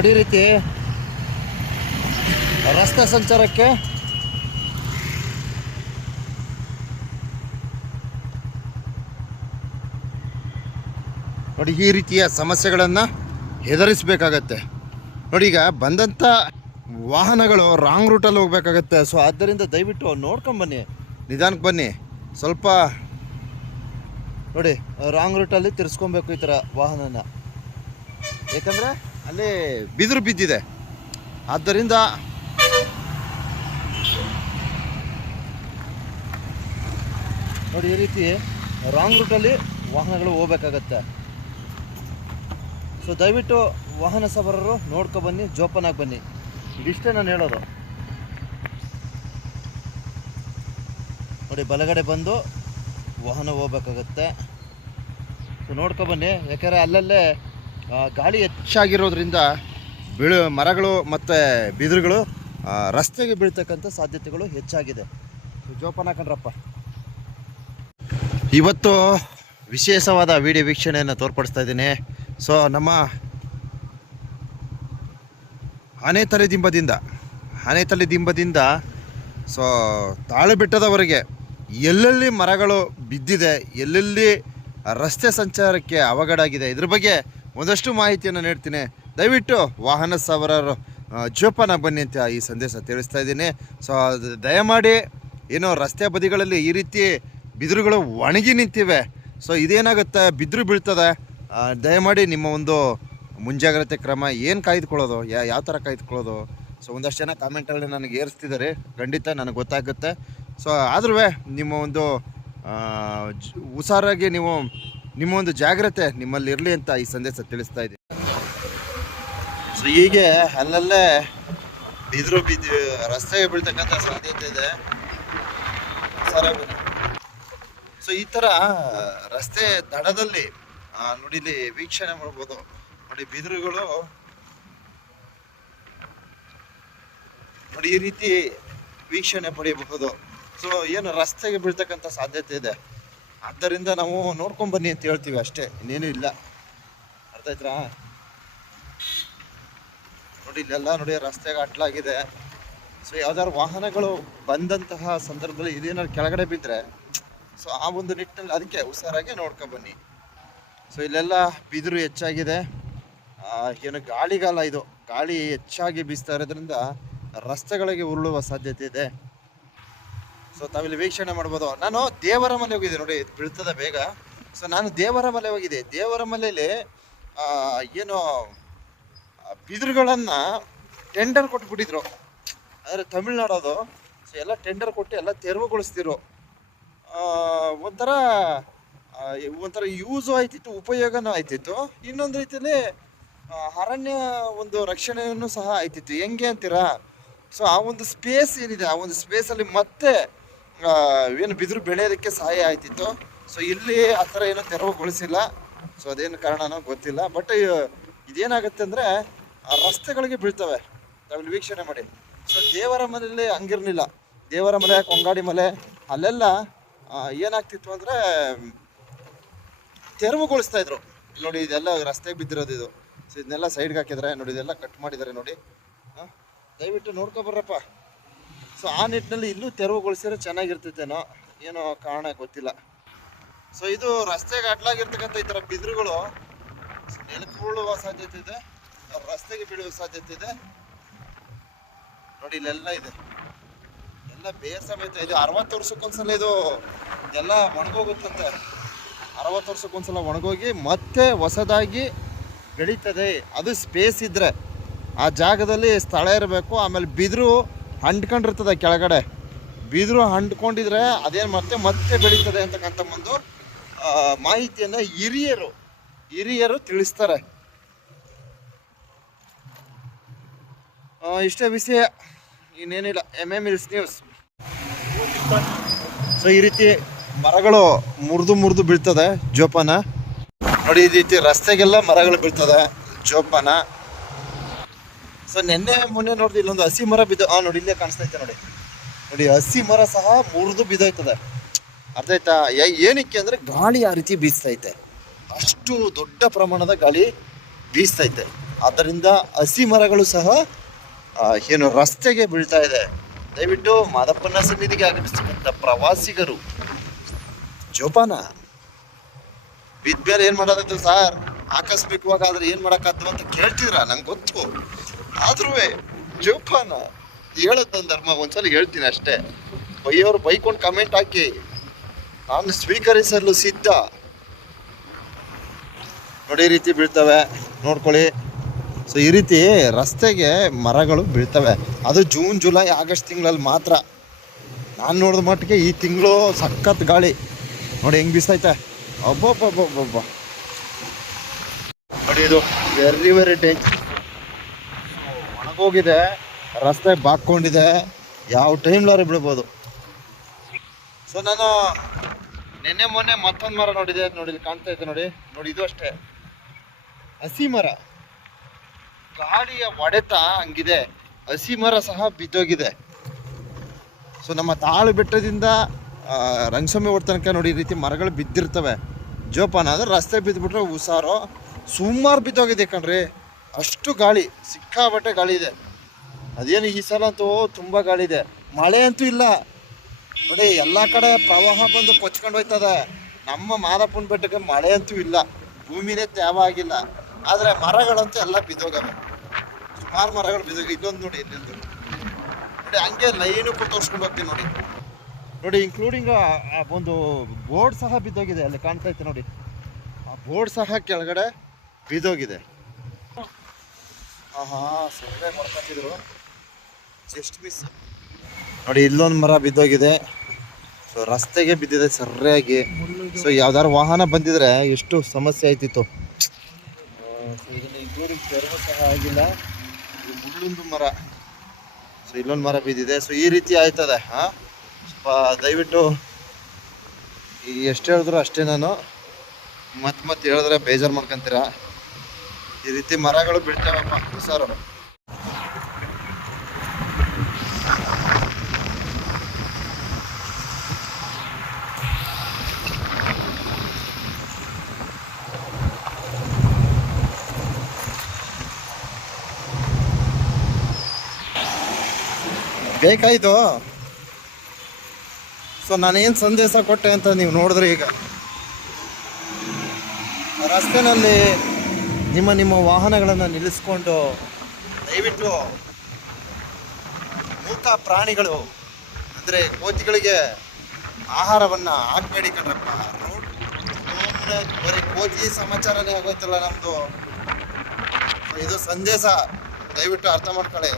ನೋಡಿ ರೀತಿ. ರಸ್ತೆ ಸಂಚಾರಕ್ಕೆ. ನೋಡಿ ಈ ರೀತಿಯ ಸಮಸ್ಯೆಗಳನ್ನು ಹೆದರಿಸಬೇಕಾಗತ್ತೆ ನೋಡಿ ಈಗ ಬಂದಂಥ ವಾಹನಗಳು ರಾಂಗ್ ರೂಟಲ್ಲಿ ಹೋಗ್ಬೇಕಾಗತ್ತೆ. ಸೊ ಆದ್ದರಿಂದ ದಯವಿಟ್ಟು ನೋಡ್ಕೊಂಬನ್ನಿ ನಿಧಾನಕ್ಕೆ ಬನ್ನಿ. ಸ್ವಲ್ಪ ನೋಡಿ, ರಾಂಗ್ ರೂಟಲ್ಲಿ ತಿರ್ಸ್ಕೊಬೇಕು ಈ ಥರ ವಾಹನನ. ಯಾಕಂದರೆ ಅಲ್ಲಿ ಬಿದಿರು ಬಿದ್ದಿದೆ. ಆದ್ದರಿಂದ ನೋಡಿ, ಈ ರೀತಿ ರಾಂಗ್ ರೂಟಲ್ಲಿ ವಾಹನಗಳು ಹೋಗ್ಬೇಕಾಗತ್ತೆ. ಸೊ ದಯವಿಟ್ಟು ವಾಹನ ಸವಾರರು ನೋಡ್ಕೊ ಬನ್ನಿ, ಜೋಪಾನಾಗಿ ಬನ್ನಿ. ಇದಿಷ್ಟೇ ನಾನು ಹೇಳೋದು. ನೋಡಿ, ಬಲಗಡೆ ಬಂದು ವಾಹನ ಹೋಗ್ಬೇಕಾಗತ್ತೆ. ಸೊ ನೋಡ್ಕೊ ಬನ್ನಿ. ಯಾಕಂದರೆ ಅಲ್ಲಲ್ಲೇ ಗಾಳಿ ಹೆಚ್ಚಾಗಿರೋದ್ರಿಂದ ಬೀಳು ಮರಗಳು ಮತ್ತು ಬಿದಿರುಗಳು ರಸ್ತೆಗೆ ಬೀಳ್ತಕ್ಕಂಥ ಸಾಧ್ಯತೆಗಳು ಹೆಚ್ಚಾಗಿದೆ. ಜೋಪಾನ ಕಣ್ರಪ್ಪ. ಇವತ್ತು ವಿಶೇಷವಾದ ವಿಡಿಯೋ ವೀಕ್ಷಣೆಯನ್ನು ತೋರ್ಪಡಿಸ್ತಾ ಇದ್ದೀನಿ. ಸೊ ನಮ್ಮ ಆನೆತಲೆ ದಿಂಬದಿಂದ ಆನೆತಲೆ ದಿಂಬದಿಂದ ಸೊ ತಾಳುಬೆಟ್ಟದವರೆಗೆ ಎಲ್ಲೆಲ್ಲಿ ಮರಗಳು ಬಿದ್ದಿದೆ, ಎಲ್ಲೆಲ್ಲಿ ರಸ್ತೆ ಸಂಚಾರಕ್ಕೆ ಅವಘಡ ಆಗಿದೆ ಇದ್ರ ಬಗ್ಗೆ ಒಂದಷ್ಟು ಮಾಹಿತಿಯನ್ನು ನೀಡ್ತೀನಿ. ದಯವಿಟ್ಟು ವಾಹನ ಸವಾರರು ಜೋಪಾನ ಬನ್ನಿ ಅಂತ ಈ ಸಂದೇಶ ತಿಳಿಸ್ತಾ ಇದ್ದೀನಿ. ಸೊ ದಯಮಾಡಿ ಏನೋ ರಸ್ತೆ ಬದಿಗಳಲ್ಲಿ ಈ ರೀತಿ ಬಿದಿರುಗಳು ಒಣಗಿ ನಿಂತಿವೆ. ಸೊ, ಇದೇನಾಗುತ್ತೆ? ಬಿದಿರು ಬೀಳ್ತದೆ. ದಯಮಾಡಿ ನಿಮ್ಮ ಒಂದು ಮುಂಜಾಗ್ರತೆ ಕ್ರಮ, ಏನು ಕಾಯ್ದುಕೊಳ್ಳೋದು? ಯಾ, ಯಾವ ಥರ ಕಾಯ್ದುಕೊಳ್ಳೋದು? ಸೊ, ಒಂದಷ್ಟು ಜನ ಕಾಮೆಂಟಲ್ಲಿ ನನಗೆ ಏರಿಸ್ತಿದ್ದಾರೆ. ಖಂಡಿತ ನನಗೆ ಗೊತ್ತಾಗುತ್ತೆ. ಸೊ ಆದ್ರೂ ನಿಮ್ಮ ಒಂದು ಹುಷಾರಾಗಿ ನೀವು ನಿಮ್ಮ ಒಂದು ಜಾಗ್ರತೆ ನಿಮ್ಮಲ್ಲಿ ಇರಲಿ ಅಂತ ಈ ಸಂದೇಶ ತಿಳಿಸ್ತಾ ಇದ್ದೀನಿ. ಸೊ ಹೀಗೆ ಅಲ್ಲಲ್ಲೇ ಬಿದಿರು ಬಿದ್ದು ರಸ್ತೆಗೆ ಬೀಳ್ತಕ್ಕಂಥ ಸಾಧ್ಯತೆ ಇದೆ. ಸೊ ಈ ಥರ ರಸ್ತೆ ದಡದಲ್ಲಿ ನುಡಿಲಿ ನೋಡಿ ವೀಕ್ಷಣೆ ಮಾಡ್ಬೋದು. ನೋಡಿ, ಬಿದಿರುಗಳು ನೋಡಿ, ಈ ರೀತಿ ವೀಕ್ಷಣೆ ಪಡೆಯಬಹುದು. ಸೊ ಏನು ರಸ್ತೆಗೆ ಬೀಳ್ತಕ್ಕಂಥ ಸಾಧ್ಯತೆ ಇದೆ. ಆದ್ದರಿಂದ ನಾವು ನೋಡ್ಕೊಂಬನ್ನಿ ಅಂತ ಹೇಳ್ತೀವಿ ಅಷ್ಟೇ, ಇನ್ನೇನು ಇಲ್ಲ. ಅರ್ಥ ನೋಡಿ, ಇಲ್ಲೆಲ್ಲ ನೋಡಿ, ರಸ್ತೆಗೆ ಅಟ್ಲಾಗಿದೆ. ಸೊ ಯಾವ್ದಾದ್ರು ವಾಹನಗಳು ಬಂದಂತಹ ಸಂದರ್ಭದಲ್ಲಿ ಇದೇನಾದ್ರು ಕೆಳಗಡೆ ಬಿದ್ದರೆ ಸೊ ಆ ಒಂದು ನಿಟ್ಟಿನಲ್ಲಿ ಅದಕ್ಕೆ ಹುಷಾರಾಗಿ ನೋಡ್ಕೊಂಬನ್ನಿ ಸೊ ಇಲ್ಲೆಲ್ಲ ಬಿದಿರು ಹೆಚ್ಚಾಗಿದೆ. ಏನು ಗಾಳಿಗಾಲ ಇದು. ಗಾಳಿ ಹೆಚ್ಚಾಗಿ ಬೀಸ್ತಾ ಇರೋದ್ರಿಂದ ರಸ್ತೆಗಳಿಗೆ ಉರುಳುವ ಸಾಧ್ಯತೆ ಇದೆ. ಸೊ ತಾವಿಲ್ಲಿ ವೀಕ್ಷಣೆ ಮಾಡ್ಬೋದು. ನಾನು ದೇವರ ಮಲೆ ಹೋಗಿದ್ದೆ. ನೋಡಿ ಬೀಳ್ತದ ಬೇಗ. ಸೊ ನಾನು ದೇವರ ಮಲೆ ಹೋಗಿದ್ದೆ. ದೇವರ ಮಲೆಯಲ್ಲಿ ಏನು ಬಿದಿರುಗಳನ್ನು ಟೆಂಡರ್ ಕೊಟ್ಬಿಟ್ಟಿದ್ರು. ಅಂದರೆ ತಮಿಳ್ನಾಡೋದು ಸೊ ಎಲ್ಲ ಟೆಂಡರ್ ಕೊಟ್ಟು ಎಲ್ಲ ತೆರವುಗೊಳಿಸ್ತಿರು ಒಂಥರ ಒಂಥರ ಯೂಸು ಆಯ್ತಿತ್ತು, ಉಪಯೋಗನೂ ಆಯ್ತಿತ್ತು. ಇನ್ನೊಂದು ರೀತಿಯಲ್ಲಿ ಅರಣ್ಯ ಒಂದು ರಕ್ಷಣೆಯನ್ನು ಸಹ ಆಯ್ತಿತ್ತು. ಹೆಂಗೆ ಅಂತೀರಾ? ಸೊ ಆ ಒಂದು ಸ್ಪೇಸ್ ಏನಿದೆ, ಆ ಒಂದು ಸ್ಪೇಸಲ್ಲಿ ಮತ್ತೆ ಏನು ಬಿದಿರು ಬೆಳೆಯೋದಕ್ಕೆ ಸಹಾಯ ಆಯ್ತಿತ್ತು. ಸೊ ಇಲ್ಲಿ ಆ ಥರ ಏನೂ ತೆರವುಗೊಳಿಸಿಲ್ಲ. ಸೊ ಅದೇನು ಕಾರಣನೋ ಗೊತ್ತಿಲ್ಲ. ಬಟ್ ಇದೇನಾಗುತ್ತೆ ಅಂದರೆ, ಆ ರಸ್ತೆಗಳಿಗೆ ಬೀಳ್ತವೆ. ನಾವಿಲ್ಲಿ ವೀಕ್ಷಣೆ ಮಾಡಿ. ಸೊ ದೇವರ ಮನೆಯಲ್ಲಿ ಹಂಗಿರಲಿಲ್ಲ. ದೇವರ ಮಲೆ ಕೊಂಗಾಡಿ ಮಲೆ, ಅಲ್ಲೆಲ್ಲ ಏನಾಗ್ತಿತ್ತು ಅಂದರೆ, ತೆರವುಗೊಳಿಸ್ತಾ ಇದ್ರು. ನೋಡಿ, ಇದೆಲ್ಲ ರಸ್ತೆಗೆ ಬಿದ್ದಿರೋದು ಇದು. ಸೊ ಇದನ್ನೆಲ್ಲ ಸೈಡ್ಗೆ ಹಾಕಿದ್ರೆ ನೋಡಿ, ಇದೆಲ್ಲ ಕಟ್ ಮಾಡಿದ್ದಾರೆ ನೋಡಿ. ದಯವಿಟ್ಟು ನೋಡ್ಕೊ ಬರ್ರಪ್ಪ. ಸೊ ಆ ನಿಟ್ಟಿನಲ್ಲಿ ಇನ್ನೂ ತೆರವುಗೊಳಿಸಿದ್ರೆ ಚೆನ್ನಾಗಿರ್ತೈತೇನೋ ಏನೋ ಕಾರಣ ಗೊತ್ತಿಲ್ಲ. ಸೊ ಇದು ರಸ್ತೆಗೆ ಅಡ್ಲಾಗಿರ್ತಕ್ಕಂಥ ಈ ಥರ ಬಿದಿರುಗಳು ನೆಲಕೊಳ್ಳುವ ಸಾಧ್ಯತೆ ಇದೆ. ರಸ್ತೆಗೆ ಬೀಳುವ ಸಾಧ್ಯತೆ ಇದೆ. ನೋಡಿ, ಇಲ್ಲೆಲ್ಲ ಇದೆ. ಎಲ್ಲ ಬೇರ್ ಸಮೇತ ಇದು. ಅರವತ್ತು ವರ್ಷಕ್ಕೊಂದ್ಸಲ ಇದು ಎಲ್ಲ ಒಣಗೋಗುತ್ತಂತೆ. ಅರವತ್ತು ವರ್ಷಕ್ಕೊಂದ್ಸಲ ಒಣಗೋಗಿ ಮತ್ತೆ ಹೊಸದಾಗಿ ಬೆಳೀತದೆ. ಅದು ಸ್ಪೇಸ್ ಇದ್ದರೆ ಆ ಜಾಗದಲ್ಲಿ ಸ್ಥಳ ಇರಬೇಕು. ಆಮೇಲೆ ಬಿದಿರು ಅಂಟ್ಕೊಂಡಿರ್ತದೆ ಕೆಳಗಡೆ. ಬಿದಿರು ಹಂಡ್ಕೊಂಡಿದ್ರೆ ಅದೇನು ಮತ್ತೆ ಮತ್ತೆ ಬೆಳೀತದೆ ಅಂತಕ್ಕಂಥ ಒಂದು ಮಾಹಿತಿಯನ್ನು ಹಿರಿಯರು ಹಿರಿಯರು ತಿಳಿಸ್ತಾರೆ. ಇಷ್ಟೇ ವಿಷಯ ಇನ್ನೇನಿಲ್ಲ. M M hills news so ಈ ರೀತಿ ಮರಗಳು ಮುರಿದು ಮುರಿದು ಬೀಳ್ತದೆ ಜೋಪಾನ. ನೋಡಿ, ಈ ರೀತಿ ರಸ್ತೆಗೆಲ್ಲ ಮರಗಳು ಬೀಳ್ತದೆ ಜೋಪಾನ. ಸೊ ನಿನ್ನೆ ಮೊನ್ನೆ ನೋಡಿದ್ರೆ ಇಲ್ಲೊಂದು ಹಸಿ ಮರ ಬಿದ್ದು ಆ, ನೋಡಿ, ಇಲ್ಲೇ ಕಾಣಿಸ್ತಾ ಕಾಣಿಸ್ತೈತೆ ನೋಡಿ. ನೋಡಿ, ಹಸಿ ಮರ ಸಹ ಮುರಿದು ಬಿದ್ದೋಯ್ತದೆ. ಅರ್ಥ ಆಯ್ತಾ? ಏನಕ್ಕೆ ಅಂದ್ರೆ ಗಾಳಿ ಆ ರೀತಿ ಬೀಸ್ತೈತೆ ಅಷ್ಟು ದೊಡ್ಡ ಪ್ರಮಾಣದ ಗಾಳಿ ಬೀಸ್ತೈತೆ ಆದ್ದರಿಂದ ಹಸಿ ಮರಗಳು ಸಹ ಏನು ರಸ್ತೆಗೆ ಬೀಳ್ತಾ ಇದೆ. ದಯವಿಟ್ಟು ಮಾದಪ್ಪನ ಸನ್ನಿಧಿಗೆ ಆಗಮಿಸ್ತಕ್ಕಂಥ ಪ್ರವಾಸಿಗರು, ಜೋಪಾನ. ಬಿದ್ಮೇಲೆ ಏನು ಮಾಡೋದಾಯ್ತು ಸರ್? ಆಕಸ್ಮಿಕವಾಗಿ ಆದ್ರೆ ಏನು ಮಾಡಕ್ಕಾದ್ದು ಅಂತ ಕೇಳ್ತಿದ್ರ? ನಂಗೆ ಗೊತ್ತು. ಆದ್ರೂ ಜೋಪಾನ ಹೇಳದ್ ನನ್ನ ಧರ್ಮ, ಒಂದ್ಸಲ ಹೇಳ್ತೀನಿ ಅಷ್ಟೇ. ಬೈಯೋರು ಬೈಕೊಂಡು ಕಮೆಂಟ್ ಹಾಕಿ, ನಾನು ಸ್ವೀಕರಿಸಲು ಸಿದ್ಧ. ನೋಡಿ, ಈ ರೀತಿ ಬೀಳ್ತವೆ. ನೋಡ್ಕೊಳ್ಳಿ. ಸೊ ಈ ರೀತಿ ರಸ್ತೆಗೆ ಮರಗಳು ಬೀಳ್ತವೆ. ಅದು ಜೂನ್, ಜುಲೈ, ಆಗಸ್ಟ್ ತಿಂಗಳಲ್ಲಿ ಮಾತ್ರ. ನಾನು ನೋಡಿದ ಮಟ್ಟಿಗೆ ಈ ತಿಂಗಳು ಸಖತ್ ಗಾಳಿ. ನೋಡಿ, ಹೆಂಗೆ ಬೀಸ್ತೈತೆ. ಅಬ್ಬಬ್ಬಬ್ಬಬ್ಬ ನೋಡಿ, ಇದು ವೆರಿ ವೆರಿ ಡೇಂಜರ್ ಒಣಗೋಗಿದೆ ರಸ್ತೆ ಬಾಕೊಂಡಿದೆ ಯಾವ ಟೈಮ್ಲಾರು ಬಿಡ್ಬೋದು. ಸೊ ನಾನು ನಿನ್ನೆ ಮೊನ್ನೆ ಮತ್ತೊಂದು ಮರ ನೋಡಿದೆ. ನೋಡಿ ಕಾಣ್ತಾ ಇದೆ ನೋಡಿ. ನೋಡಿ, ಇದು ಅಷ್ಟೇ. ಹಸಿ ಮರ. ಗಾಳಿಯ ಒಡೆತ ಹಂಗಿದೆ. ಹಸಿ ಮರ ಸಹ ಬಿದ್ದೋಗಿದೆ. ಸೊ ನಮ್ಮ ತಾಳು ಬೆಟ್ಟದಿಂದ ರಂಗಸ್ವಾಮಿ ತನಕ ನೋಡಿ ಈ ರೀತಿ ಮರಗಳು ಬಿದ್ದಿರ್ತವೆ. ಜೋಪಾನ ಅಂದ್ರೆ ರಸ್ತೆ ಬಿದ್ದುಬಿಟ್ರೆ ಹುಷಾರು. ಸುಮಾರು ಬಿದ್ದೋಗಿದೆ ಕಣ್ರಿ. ಅಷ್ಟು ಗಾಳಿ ಸಿಕ್ಕಾಬಟ್ಟೆ ಗಾಳಿ ಇದೆ. ಅದೇನು ಈ ಸಲ ಅಂತೂ ತುಂಬ ಗಾಳಿ ಇದೆ. ಮಳೆ ಅಂತೂ ಇಲ್ಲ. ನೋಡಿ, ಎಲ್ಲ ಕಡೆ ಪ್ರವಾಹ ಬಂದು ಕೊಚ್ಕೊಂಡು ಹೋಯ್ತದೆ. ನಮ್ಮ ಮಾದಪ್ಪನ ಬೆಟ್ಟಕ್ಕೆ ಮಳೆ ಅಂತೂ ಇಲ್ಲ. ಭೂಮಿನೇ ತ್ಯಾವ ಆಗಿಲ್ಲ. ಆದರೆ ಮರಗಳಂತೂ ಎಲ್ಲ ಬಿದ್ದೋಗವೆ. ಸುಮಾರು ಮರಗಳು ಬಿದ್ದೋಗಿ ಇಲ್ಲೊಂದು ನೋಡಿ ಇನ್ನೊಂದು ನೋಡಿ. ಹಂಗೆ ಲೈನು ತೋರಿಸ್ಕೊಂಡು ಹೋಗ್ತೀನಿ ನೋಡಿ. ನೋಡಿ ಇನ್ಕ್ಲೂಡಿಂಗ್ ಒಂದು ಬೋರ್ಡ್ ಸಹ ಬಿದ್ದೋಗಿದೆ. ಅಲ್ಲಿ ಕಾಣ್ತಾ ಇತ್ತು ನೋಡಿ. ಆ ಬೋರ್ಡ್ ಸಹ ಕೆಳಗಡೆ ಬಿದ್ದೋಗಿದೆ. ಆಹಾ ಜಸ್ಟ್ ಮಿಸ್ ನೋಡಿ, ಇಲ್ಲೊಂದು ಮರ ಬಿದ್ದೋಗಿದೆ. ಸೊ ರಸ್ತೆಗೆ ಬಿದ್ದಿದೆ ಸರಿಯಾಗಿ. ಸೊ ಯಾವ್ದಾರು ವಾಹನ ಬಂದಿದ್ರೆ ಎಷ್ಟು ಸಮಸ್ಯೆ ಆಯ್ತಿತ್ತು. ಸಹ ಆಗಿಲ್ಲ. ಮುಳ್ಳೊಂದು ಮರ. ಸೊ ಇಲ್ಲೊಂದು ಮರ ಬಿದ್ದಿದೆ. ಸೊ ಈ ರೀತಿ ಆಯ್ತದೆ, ಹಾ? ಸ್ವಲ್ಪ ದಯವಿಟ್ಟು ಎಷ್ಟು ಹೇಳಿದ್ರು ಅಷ್ಟೇ ನಾನು. ಮತ್ತೆ ಮತ್ತೆ ಹೇಳಿದ್ರೆ ಬೇಜಾರು ಮಾಡ್ಕೊಂತೀರಾ? ಈ ರೀತಿ ಮರಗಳು ಬೀಳ್ತಾವಪ್ಪ ಸರ್ ಬೇಕಾಯ್ತು. ಸೊ ನಾನೇನು ಸಂದೇಶ ಕೊಟ್ಟೆ ಅಂತ ನೀವು ನೋಡಿದ್ರೆ ಈಗ. ರಸ್ತೆನಲ್ಲಿ ನಿಮ್ಮ ನಿಮ್ಮ ವಾಹನಗಳನ್ನು ನಿಲ್ಲಿಸ್ಕೊಂಡು ದಯವಿಟ್ಟು ಮೂಕ ಪ್ರಾಣಿಗಳು, ಅಂದರೆ ಕೋತಿಗಳಿಗೆ ಆಹಾರವನ್ನು ಹಾಕಬೇಡಿ ಕಣ್ರಪ್ಪ ರೋಡ್ ಬರೀ ಕೋತಿ ಸಮಾಚಾರನೇ ಆಗೋಯ್ತಲ್ಲ ನಮ್ಮದು ಇದು ಸಂದೇಶ. ದಯವಿಟ್ಟು ಅರ್ಥ ಮಾಡ್ಕೊಳ್ಳಿ.